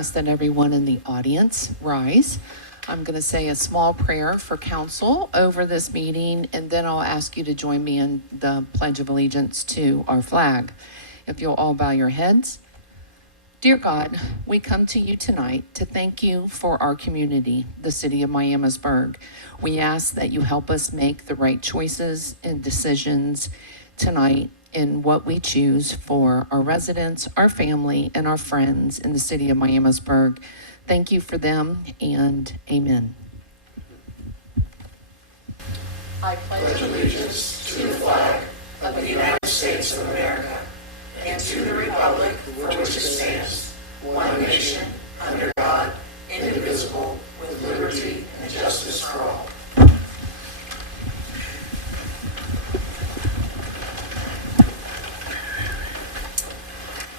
Ask that everyone in the audience rise. I'm going to say a small prayer for council over this meeting, and then I'll ask you to join me in the Pledge of Allegiance to our flag. If you'll all bow your heads. Dear God, we come to you tonight to thank you for our community, the city of Miamisburg. We ask that you help us make the right choices and decisions tonight in what we choose for our residents, our family, and our friends in the city of Miamisburg. Thank you for them, and amen. I pledge allegiance to the flag of the United States of America and to the republic for which it stands, one nation, under God, indivisible, with liberty and justice for all.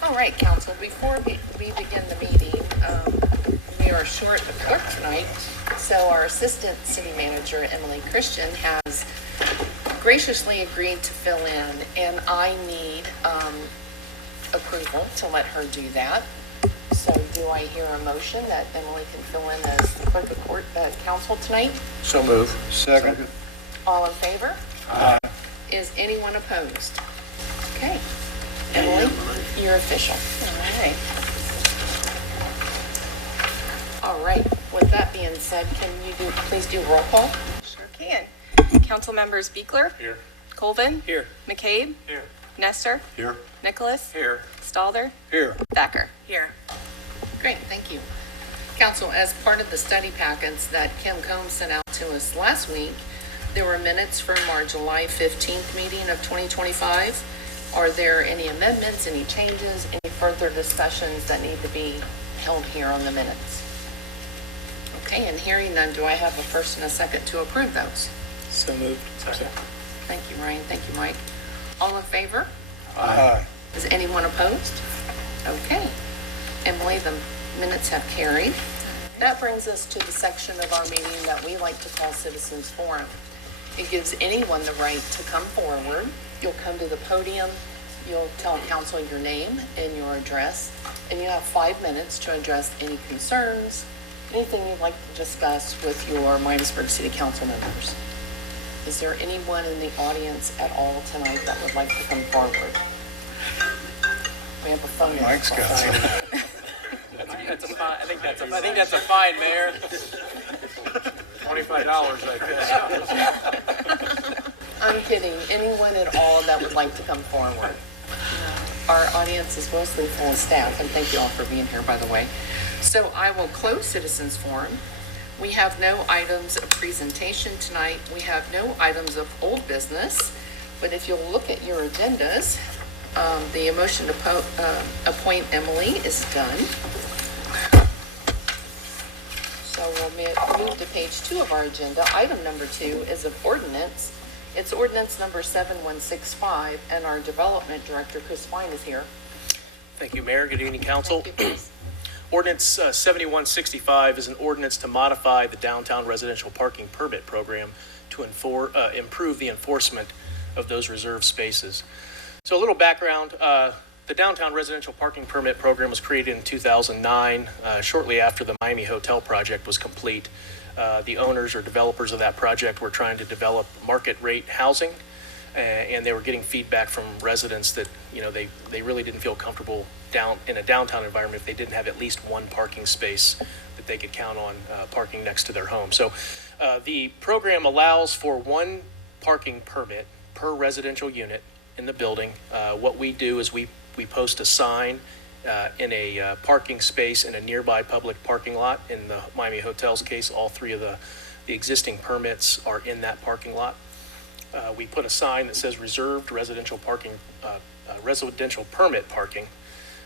All right, council, before we begin the meeting, we are short of clerk tonight, so our assistant city manager, Emily Christian, has graciously agreed to fill in, and I need approval to let her do that. So do I hear a motion that Emily can fill in as the clerk of court council tonight? So move. Second. All in favor? Aye. Is anyone opposed? Okay. Emily, you're official. All right. With that being said, can you please do roll call? Sure can. Council members Beekler. Here. Colvin. Here. McCabe. Here. Nestor. Here. Nicholas. Here. Stalder. Here. Thacker. Here. Great, thank you. Council, as part of the study packets that Kim Combs sent out to us last week, there were minutes from our July 15th meeting of 2025. Are there any amendments, any changes, any further discussions that need to be held here on the minutes? Okay, and hearing none, do I have a first and a second to approve those? So moved. Second. Thank you, Ryan. Thank you, Mike. All in favor? Aye. Is anyone opposed? Okay. Emily, the minutes have carried. That brings us to the section of our meeting that we like to call Citizens Forum. It gives anyone the right to come forward. You'll come to the podium, you'll tell council your name and your address, and you have 5 minutes to address any concerns, anything you'd like to discuss with your Miamisburg City Council members. Is there anyone in the audience at all tonight that would like to come forward? We have a phone. Mike's got it. That's a fine. I think that's a fine, Mayor. $25, I guess. I'm kidding. Anyone at all that would like to come forward? Our audience is mostly full of staff, and thank you all for being here, by the way. So I will close Citizens Forum. We have no items of presentation tonight. We have no items of old business. But if you'll look at your agendas, the motion to appoint Emily is done. So we'll move to page 2 of our agenda. Item number 2 is an ordinance. It's ordinance number 7165, and our development director, Chris Fine, is here. Thank you, Mayor. Good evening, Council. Thank you, Chris. Ordinance 7165 is an ordinance to modify the downtown residential parking permit program to improve the enforcement of those reserved spaces. So a little background, the downtown residential parking permit program was created in 2009, shortly after the Miami Hotel project was complete. The owners or developers of that project were trying to develop market rate housing And they were getting feedback from residents that, they really didn't feel comfortable in a downtown environment if they didn't have at least one parking space that they could count on parking next to their home. So the program allows for one parking permit per residential unit in the building. What we do is we post a sign in a parking space in a nearby public parking lot. In the Miami Hotel's case, all three of the existing permits are in that parking lot. We put a sign that says reserved residential parking, residential permit parking.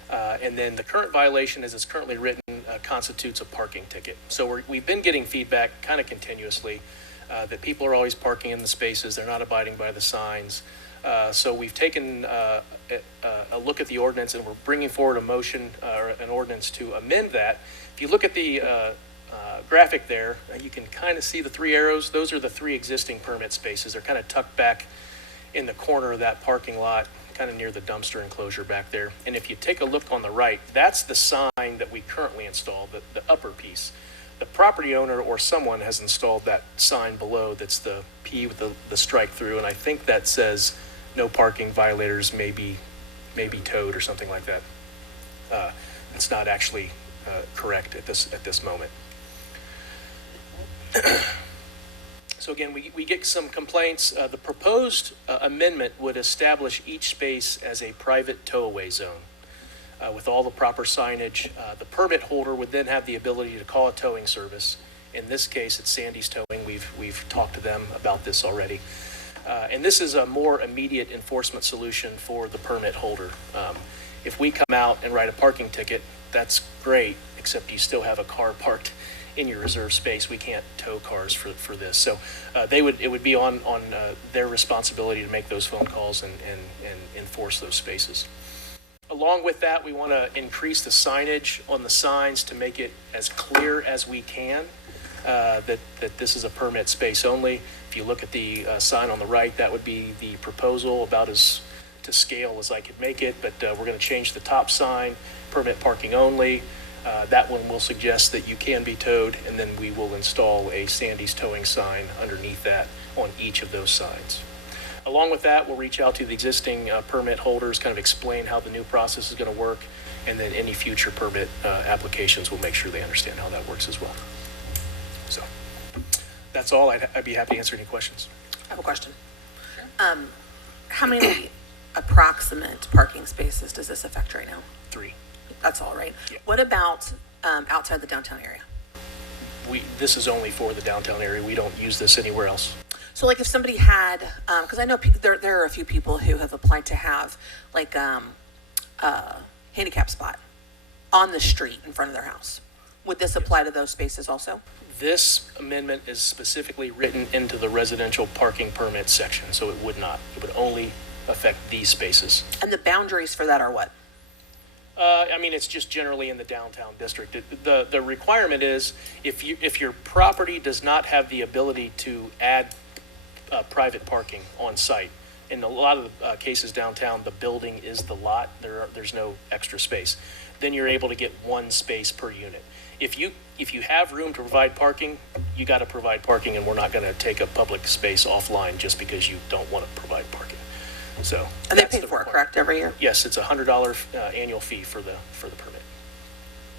And then the current violation, as it's currently written, constitutes a parking ticket. So we've been getting feedback kind of continuously that people are always parking in the spaces. They're not abiding by the signs. So we've taken a look at the ordinance, and we're bringing forward a motion or an ordinance to amend that. If you look at the graphic there, you can kind of see the three arrows. Those are the three existing permit spaces. They're kind of tucked back in the corner of that parking lot, kind of near the dumpster enclosure back there. And if you take a look on the right, that's the sign that we currently install, the upper piece. The property owner or someone has installed that sign below that's the P with the strike through, and I think that says no parking, violators may be towed or something like that. It's not actually correct at this moment. So again, we get some complaints. The proposed amendment would establish each space as a private tow-away zone with all the proper signage. The permit holder would then have the ability to call a towing service. In this case, it's Sandy's Towing. We've talked to them about this already. And this is a more immediate enforcement solution for the permit holder. If we come out and write a parking ticket, that's great, except you still have a car parked in your reserved space. We can't tow cars for this. So it would be on their responsibility to make those phone calls and enforce those spaces. Along with that, we want to increase the signage on the signs to make it as clear as we can that this is a permit space only. If you look at the sign on the right, that would be the proposal, about as to scale as I could make it, but we're going to change the top sign, permit parking only. That one will suggest that you can be towed, and then we will install a Sandy's Towing sign underneath that on each of those signs. Along with that, we'll reach out to the existing permit holders, kind of explain how the new process is going to work, and then any future permit applications, we'll make sure they understand how that works as well. So that's all. I'd be happy to answer any questions. I have a question. How many approximate parking spaces does this affect right now? 3. That's all, right? Yeah. What about outside the downtown area? This is only for the downtown area. We don't use this anywhere else. So like if somebody had, because I know there are a few people who have applied to have like a handicap spot on the street in front of their house. Would this apply to those spaces also? This amendment is specifically written into the residential parking permit section, so it would not. It would only affect these spaces. And the boundaries for that are what? It's just generally in the downtown district. The requirement is if your property does not have the ability to add private parking on site. In a lot of the cases downtown, the building is the lot. There's no extra space. Then you're able to get one space per unit. If you have room to provide parking, you got to provide parking, and we're not going to take a public space offline just because you don't want to provide parking. So And they pay for it, correct, every year? Yes, it's a $100 annual fee for the permit.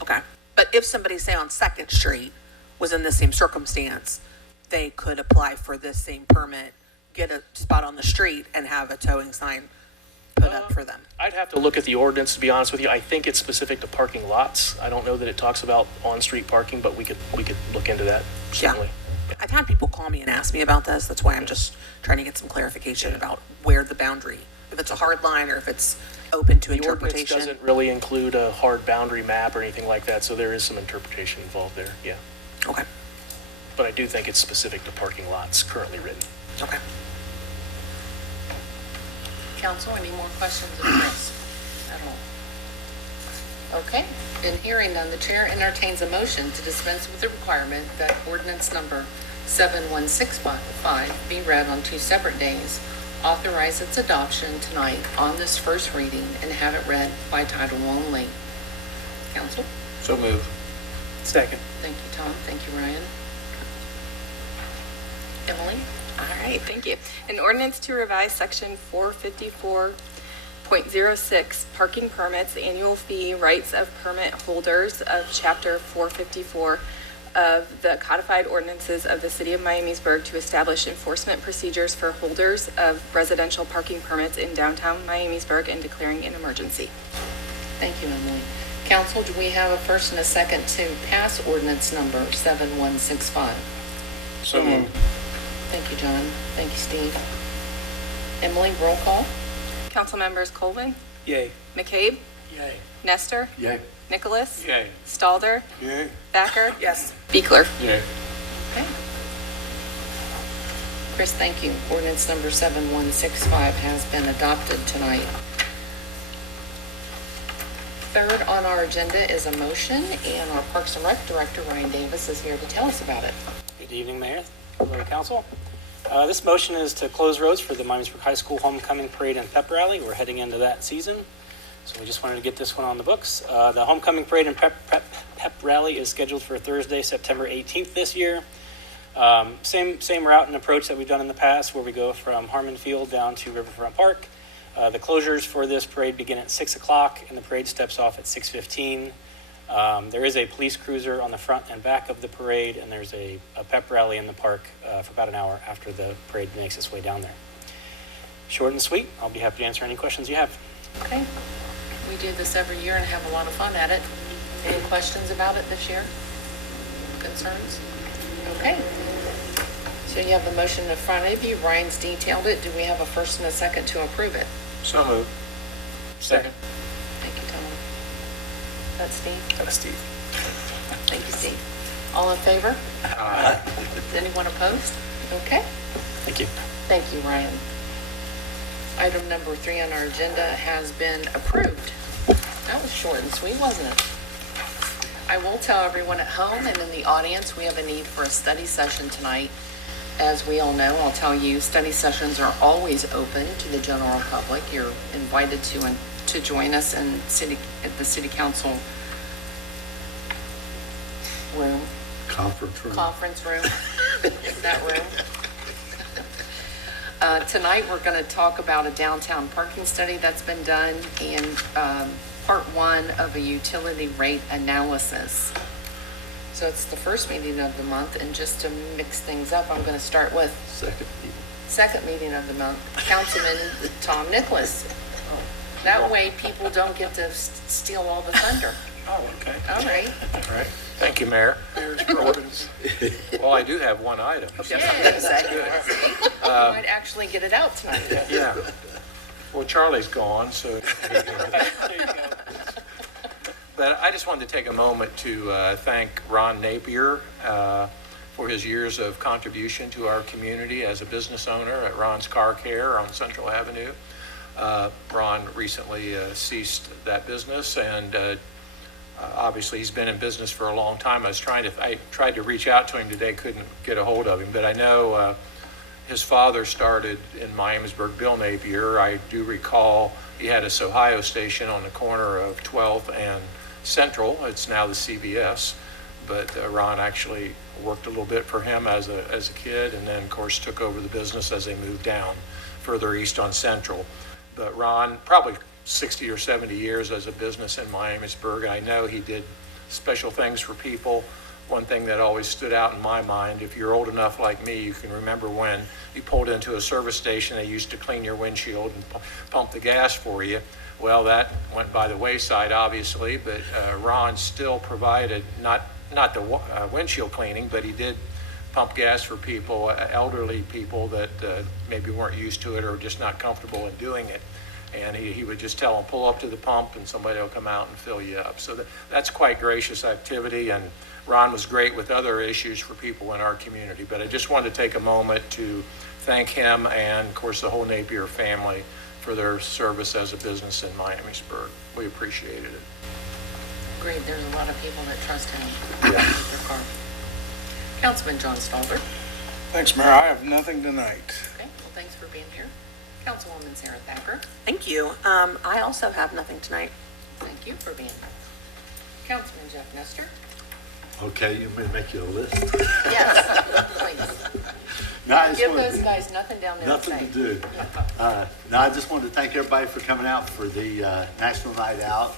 Okay. But if somebody, say on 2nd Street, was in the same circumstance, they could apply for this same permit, get a spot on the street, and have a towing sign put up for them. I'd have to look at the ordinance, to be honest with you. I think it's specific to parking lots. I don't know that it talks about on-street parking, but we could look into that, certainly. Yeah. I've had people call me and ask me about this. That's why I'm just trying to get some clarification about where the boundary, if it's a hard line or if it's open to The ordinance interpretation. doesn't really include a hard boundary map or anything like that, so there is some interpretation involved there, yeah. Okay. But I do think it's specific to parking lots currently written. Okay. Council, any more questions of Chris at all? Okay, in hearing none, the chair entertains a motion to dispense with the requirement that ordinance number 7165 be read on 2 separate days, authorize its adoption tonight on this first reading, and have it read by title only. Council? So moved. Second. Thank you, Tom. Thank you, Ryan. Emily? All right, thank you. An ordinance to revise section 454.06 parking permits, annual fee, rights of permit holders of chapter 454 of the codified ordinances of the city of Miamisburg to establish enforcement procedures for holders of residential parking permits in downtown Miamisburg and declaring an emergency. Thank you, Emily. Council, do we have a first and a second to pass ordinance number 7165? So moved. Thank you, John. Thank you, Steve. Emily, roll call. Council members Colvin, Yay. McCabe, Yay. Nestor, Yay. Nicholas, Yay. Stalder, Yay. Thacker, Yes. Beekler. Yay. Okay. Chris, thank you. Ordinance number 7165 has been adopted tonight. Third on our agenda is a motion, and our Parks and Rec Director, Ryan Davis, is here to tell us about it. Good evening, Mayor, Mayor Council. This motion is to close roads for the Miamisburg High School Homecoming Parade and Pep Rally. We're heading into that season, so we just wanted to get this one on the books. The Homecoming Parade and Pep Rally is scheduled for Thursday, September 18th this year. Same route and approach that we've done in the past, where we go from Harmon Field down to Riverfront Park. The closures for this parade begin at 6 o'clock, and the parade steps off at 6:15. There is a police cruiser on the front and back of the parade, and there's a pep rally in the park for about an hour after the parade makes its way down there. Short and sweet. I'll be happy to answer any questions you have. Okay. We do this every year and have a lot of fun at it. Any questions about it this year? Concerns? Okay. So you have the motion in front of you. Ryan's detailed it. Do we have a first and a second to approve it? So moved. Second. Thank you, Tom. That's Steve? That's Steve. Thank you, Steve. All in favor? Aye. Is anyone opposed? Okay. Thank you. Thank you, Ryan. Item number 3 on our agenda has been approved. That was short and sweet, wasn't it? I will tell everyone at home and in the audience, we have a need for a study session tonight. As we all know, I'll tell you, study sessions are always open to the general public. You're invited to join us at the city council room. Conference room. That room. Tonight, we're going to talk about a downtown parking study that's been done and part 1 of a utility rate analysis. So it's the first meeting of the month, and just to mix things up, I'm going to start with second meeting of the month, Councilman Tom Nicholas. That way people don't get to steal all the thunder. Oh, okay. All right. All right. Thank you, Mayor. Well, I do have one item. Yeah, exactly. You might actually get it out tonight. Yeah. Well, Charlie's gone, so. But I just wanted to take a moment to thank Ron Napier for his years of contribution to our community as a business owner at Ron's Car Care on Central Avenue. Ron recently ceased that business, and obviously he's been in business for a long time. I tried to reach out to him today, couldn't get a hold of him, but I know his father started in Miamisburg, Bill Napier. I do recall he had a Ohio station on the corner of 12th and Central. It's now the CVS, but Ron actually worked a little bit for him as a kid, and then of course took over the business as they moved down further east on Central. But Ron, probably 60 or 70 years as a business in Miamisburg. I know he did special things for people. One thing that always stood out in my mind, if you're old enough like me, you can remember when you pulled into a service station, they used to clean your windshield and pump the gas for you. Well, that went by the wayside, obviously, but Ron still provided not the windshield cleaning, but he did pump gas for people, elderly people that maybe weren't used to it or just not comfortable in doing it. And he would just tell them, pull up to the pump and somebody will come out and fill you up. So that's quite gracious activity, and Ron was great with other issues for people in our community. But I just wanted to take a moment to thank him and, of course, the whole Napier family for their service as a business in Miamisburg. We appreciated it. Great, there's a lot of people that trust him. Yeah. with their car. Councilman John Stalder. Thanks, Mayor. I have nothing tonight. Okay, well, thanks for being here. Councilwoman Sarah Thacker. Thank you. I also have nothing tonight. Thank you for being here. Councilman Jeff Nestor. Okay, you may make you a list. Yes, please. No, I just Give wanted those to- guys nothing down there to Nothing say. to do. No, I just wanted to thank everybody for coming out for the National Night Out.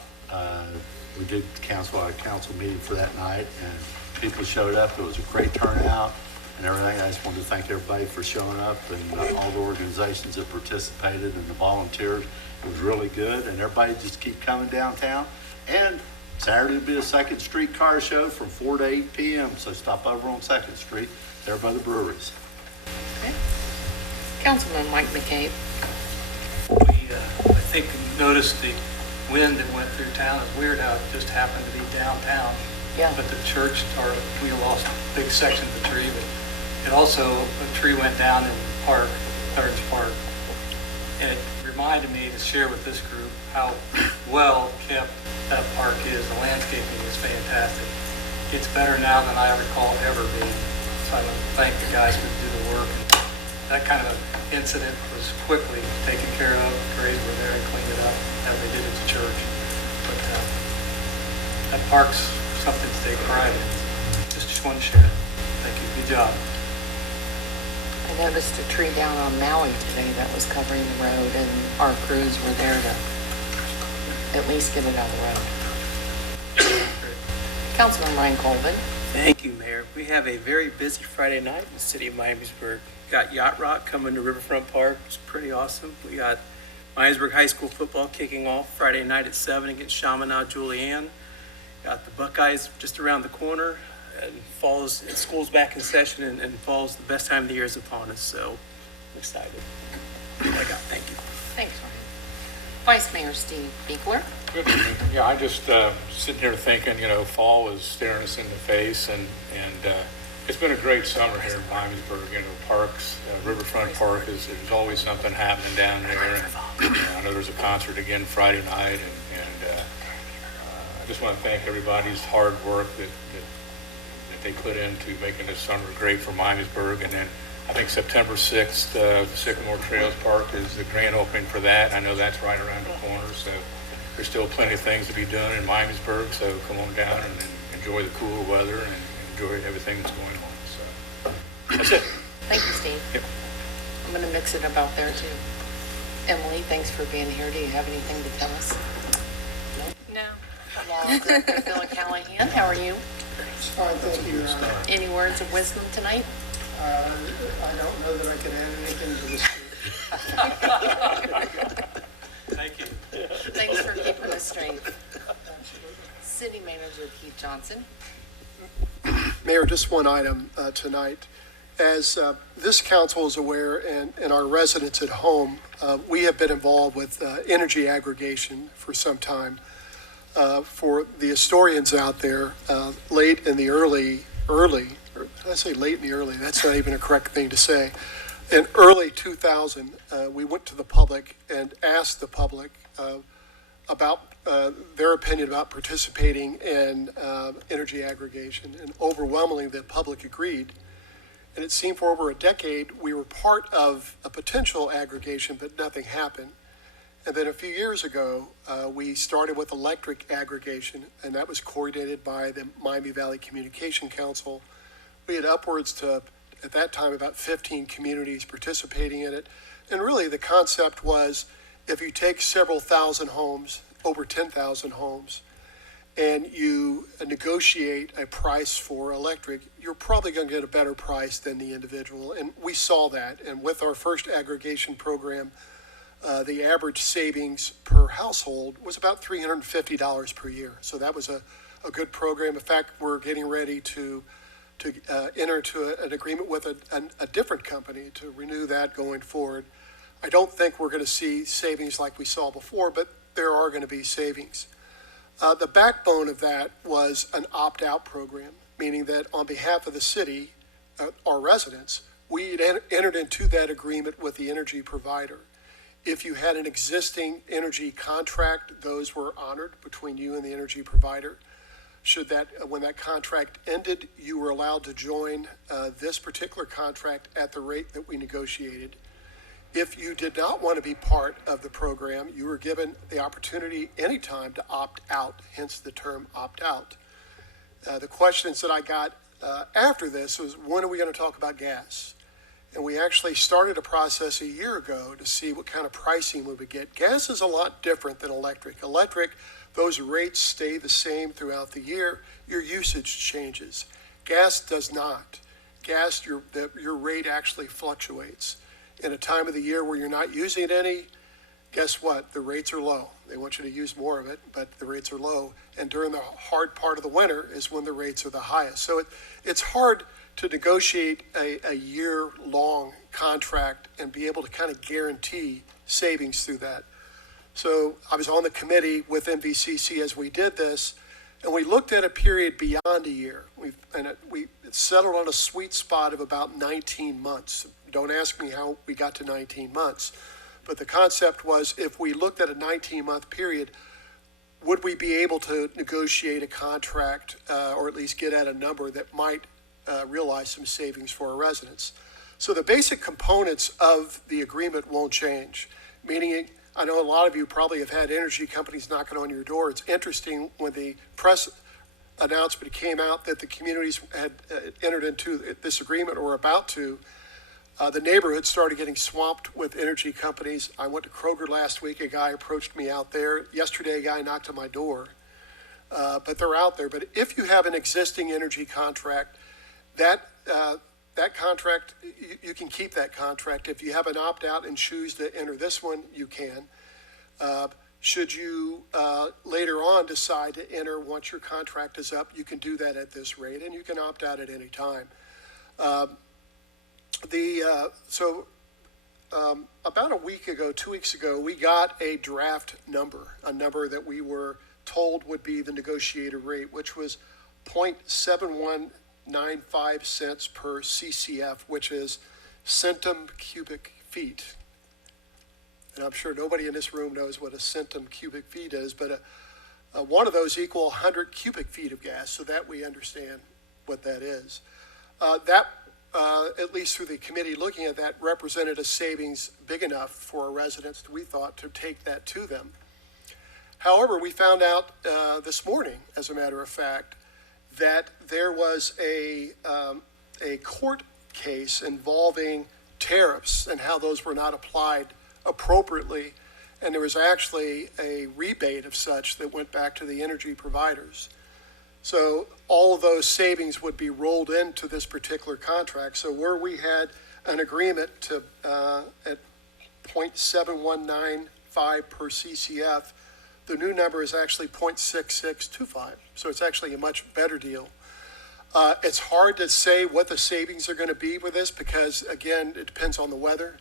We did cancel our council meeting for that night, and people showed up. It was a great turnout and everything. I just wanted to thank everybody for showing up and all the organizations that participated and the volunteers. It was really good, and everybody just keep coming downtown. And Saturday will be a Second Street car show from 4 to 8 p.m., so stop over on Second Street there by the breweries. Okay. Councilman Mike McCabe. I think noticed the wind that went through town. It's weird how it just happened to be downtown. Yeah. But the church, we lost a big section of the tree, but it also, a tree went down in the park, Clarence Park. And it reminded me to share with this group how well kept that park is. The landscaping is fantastic. It's better now than I recall ever being. So I want to thank the guys who do the work. That kind of incident was quickly taken care of. Grays were there and cleaned it up as they did at the church. But that park's something to take pride in. Just want to share it. Thank you. Good job. I noticed a tree down on Maui today that was covering the road, and our crews were there to at least get it out of the road. Councilman Ryan Colvin. Thank you, Mayor. We have a very busy Friday night in the city of Miamisburg. Got Yacht Rock coming to Riverfront Park. It's pretty awesome. We got Miamisburg High School football kicking off Friday night at 7 against Chaminade Julienne. Got the Buckeyes just around the corner. And school's back in session, and fall's the best time of the year is upon us. So I'm excited. That's all I got. Thank you. Thanks, Ryan. Vice Mayor Steve Biegler. Good evening. Yeah, I just sitting here thinking, fall is staring us in the face, and it's been a great summer here in Miamisburg. Parks, Riverfront Park there's always something happening down there. And, I know there's a concert again Friday night, and I just want to thank everybody's hard work that they put into making this summer great for Miamisburg. And then I think September 6th, the Sycamore Trails Park is the grand opening for that. I know that's right around the corner, so there's still plenty of things to be done in Miamisburg, so come on down and enjoy the cooler weather and enjoy everything that's going on. So that's it. Thank you, Steve. Yep. I'm going to mix it up out there, too. Emily, thanks for being here. Do you have anything to tell us? No. Law Director Bill Callahan, how are you? Fine, thank you. Any words of wisdom tonight? I don't know that I can add anything to this. Thank you. Thanks for keeping us straight. City Manager Keith Johnson. Mayor, just one item tonight. As this council is aware, and our residents at home, we have been involved with energy aggregation for some time. For the historians out there, late in the early, or did I say late in the early? That's not even a correct thing to say. In early 2000, we went to the public and asked the public about their opinion about participating in energy aggregation, and overwhelmingly the public agreed. And it seemed for over a decade we were part of a potential aggregation, but nothing happened. And then a few years ago, we started with electric aggregation, and that was coordinated by the Miami Valley Communication Council. We had upwards to, at that time, about 15 communities participating in it. And really the concept was, if you take several thousand homes, over 10,000 homes, and you negotiate a price for electric, you're probably going to get a better price than the individual. And we saw that. And with our first aggregation program, the average savings per household was about $350 per year. So that was a good program. In fact, we're getting ready to enter into an agreement with a different company to renew that going forward. I don't think we're going to see savings like we saw before, but there are going to be savings. The backbone of that was an opt-out program, meaning that on behalf of the city, our residents, we entered into that agreement with the energy provider. If you had an existing energy contract, those were honored between you and the energy provider. When that contract ended, you were allowed to join this particular contract at the rate that we negotiated. If you did not want to be part of the program, you were given the opportunity anytime to opt out, hence the term opt out. The questions that I got after this was, when are we going to talk about gas? And we actually started a process a year ago to see what kind of pricing we would get. Gas is a lot different than electric. Electric, those rates stay the same throughout the year. Your usage changes. Gas does not. Gas, your rate actually fluctuates. In a time of the year where you're not using it any, guess what? The rates are low. They want you to use more of it, but the rates are low. And during the hard part of the winter is when the rates are the highest. So it's hard to negotiate a year-long contract and be able to kind of guarantee savings through that. So I was on the committee with MVCC as we did this, and we looked at a period beyond a year. We settled on a sweet spot of about 19 months. Don't ask me how we got to 19 months. But the concept was, if we looked at a 19-month period, would we be able to negotiate a contract or at least get at a number that might realize some savings for our residents? So the basic components of the agreement won't change, meaning I know a lot of you probably have had energy companies knocking on your door. It's interesting when the press announcement came out that the communities had entered into this agreement or were about to, the neighborhood started getting swamped with energy companies. I went to Kroger last week. A guy approached me out there. Yesterday, a guy knocked on my door. But they're out there. But if you have an existing energy contract, that contract, you can keep that contract. If you have an opt-out and choose to enter this one, you can. Should you later on decide to enter once your contract is up, you can do that at this rate, and you can opt out at any time. About a week ago, 2 weeks ago, we got a draft number, a number that we were told would be the negotiated rate, which was 0.7195 cents per CCF, which is centum cubic feet. And I'm sure nobody in this room knows what a centum cubic feet is, but one of those equal 100 cubic feet of gas, so that we understand what that is. At least through the committee looking at that, represented a savings big enough for our residents, we thought, to take that to them. However, we found out this morning, as a matter of fact, that there was a court case involving tariffs and how those were not applied appropriately, and there was actually a rebate of such that went back to the energy providers. So all of those savings would be rolled into this particular contract. So where we had an agreement to at 0.7195 per CCF, the new number is actually 0.6625. So it's actually a much better deal. It's hard to say what the savings are going to be with this because, again, it depends on the weather.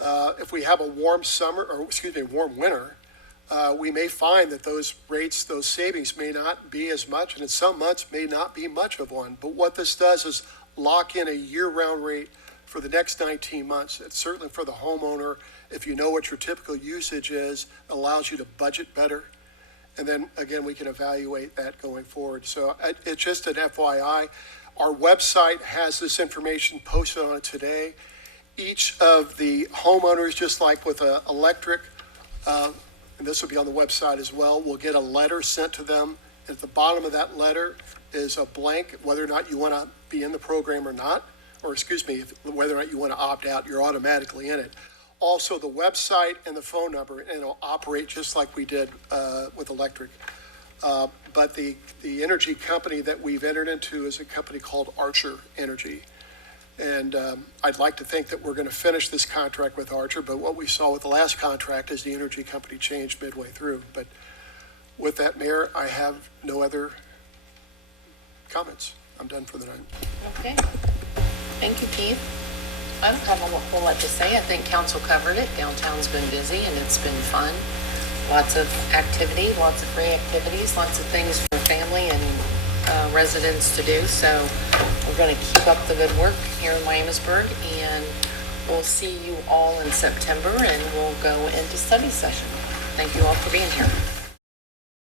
If we have a warm winter, we may find that those rates, those savings may not be as much, and in some months may not be much of one. But what this does is lock in a year-round rate for the next 19 months. It's certainly for the homeowner, if you know what your typical usage is, allows you to budget better. And then, again, we can evaluate that going forward. So it's just an FYI. Our website has this information posted on it today. Each of the homeowners, just like with electric, and this will be on the website as well, will get a letter sent to them. At the bottom of that letter is a blank, whether or not you want to be in the program or not, or whether or not you want to opt out, you're automatically in it. Also, the website and the phone number, and it'll operate just like we did with electric. But the energy company that we've entered into is a company called Archer Energy. And I'd like to think that we're going to finish this contract with Archer, but what we saw with the last contract is the energy company changed midway through. But with that, Mayor, I have no other comments. I'm done for the night. Okay. Thank you, Keith. I don't have a whole lot to say. I think council covered it. Downtown's been busy and it's been fun. Lots of activity, lots of free activities, lots of things for family and residents to do. So we're going to keep up the good work here in Miamisburg, and we'll see you all in September, and we'll go into study session. Thank you all for being here.